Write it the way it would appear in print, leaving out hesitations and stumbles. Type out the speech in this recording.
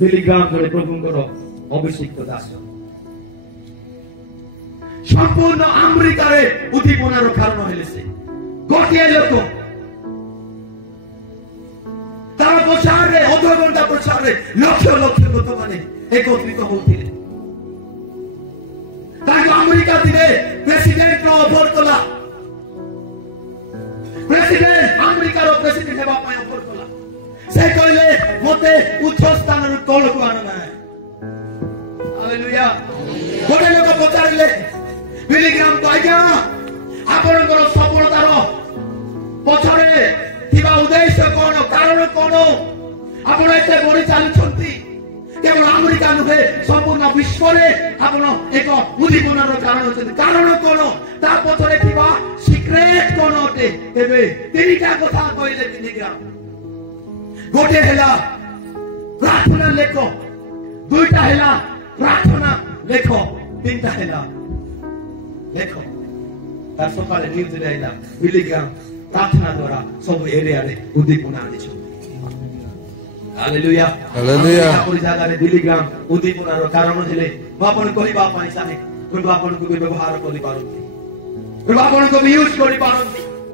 ବିଲିଗ୍ରାମ ଜଣେ ପ୍ରଭୁଙ୍କର ଅଭିଷିକ୍ତ ଦାସ। ସମ୍ପୂର୍ଣ୍ଣ ଆମେରିକାରେ ଉଦ୍ଦୀପନାର କାରଣ ହେଲେ ସେ ଗୋଟିଏ ଲୋକ। ତାର ପ୍ରଚାରରେ ଅଧଘଣ୍ଟା ପ୍ରଚାରରେ ଲକ୍ଷ ଲକ୍ଷ ଲୋକମାନେ ଏକତ୍ରିତ ହଉଥିଲେ। ତାକୁ ଆମେରିକା ଦିନେ ପ୍ରେସିଡେଣ୍ଟର ଅଫର କଲା। ପ୍ରେସିଡେଣ୍ଟ ଆମେରିକାର ପ୍ରେସିଡେଣ୍ଟ ହେବା ପାଇଁ ଅଫର କଲା। ସେ କହିଲେ ମତେ ଉଚ୍ଚ ସ୍ଥାନରୁ ତଳକୁ ଆଣ ନାହିଁ। ହାଲେଲୁୟା। ଗୋଟେ ଲୋକ ପଚାରିଲେ ବିଲିଗ୍ରାମକୁ, ଆଜ୍ଞା ଆପଣଙ୍କର ସଫଳତାର ପଛରେ ଥିବା ଉଦ୍ଦେଶ୍ୟ କଣ, କାରଣ କଣ? ଆପଣ ଏତେ ବଢି ଚାଲୁଛନ୍ତି, କେବଳ ଆମେରିକା ନୁହେଁ ସମ୍ପୂର୍ଣ୍ଣ ବିଶ୍ୱରେ ଆପଣ ଏକ ଉଦ୍ଦୀପନାର କାରଣ ଅଛନ୍ତି। କାରଣ କଣ? ତା ପଛରେ ଥିବା ସିକ୍ରେଟ କଣ ଅଟେ? ତେବେ ତିନିଟା କଥା କହିଲେ ବିଲିଗ୍ରାମ। ଗୋଟେ ହେଲା ପ୍ରାର୍ଥନା ଲେଖ, ଦୁଇଟା ହେଲା ପ୍ରାର୍ଥନା ଲେଖ, ତିନିଟା ହେଲା ଲେଖ। ତାର ସକାଳେ ନ୍ୟୁଜରେ ଆଇଲା ବିଲିଗ୍ରାମ ପ୍ରାର୍ଥନା ଦ୍ୱାରା ସବୁ ଏରିଆରେ ଉଦ୍ଦୀପନା ଆଣିଛନ୍ତି। ହାଲେଲୁୟା। ହାଲେଲୁୟା। ଆପଣ ଜାଗାରେ ବିଲିଗ୍ରାମ ଉଦ୍ଦୀପନାର କାରଣ ହେଲେ ମୁଁ ଆପଣଙ୍କୁ କହିବା ପାଇଁ ଚାହେଁ, ପ୍ରଭୁ ଆପଣଙ୍କୁ ବି ବ୍ୟବହାର କରିପାରନ୍ତି, ପ୍ରଭୁ ଆପଣଙ୍କୁ ବି ୟୁଜ କରିପାରନ୍ତି।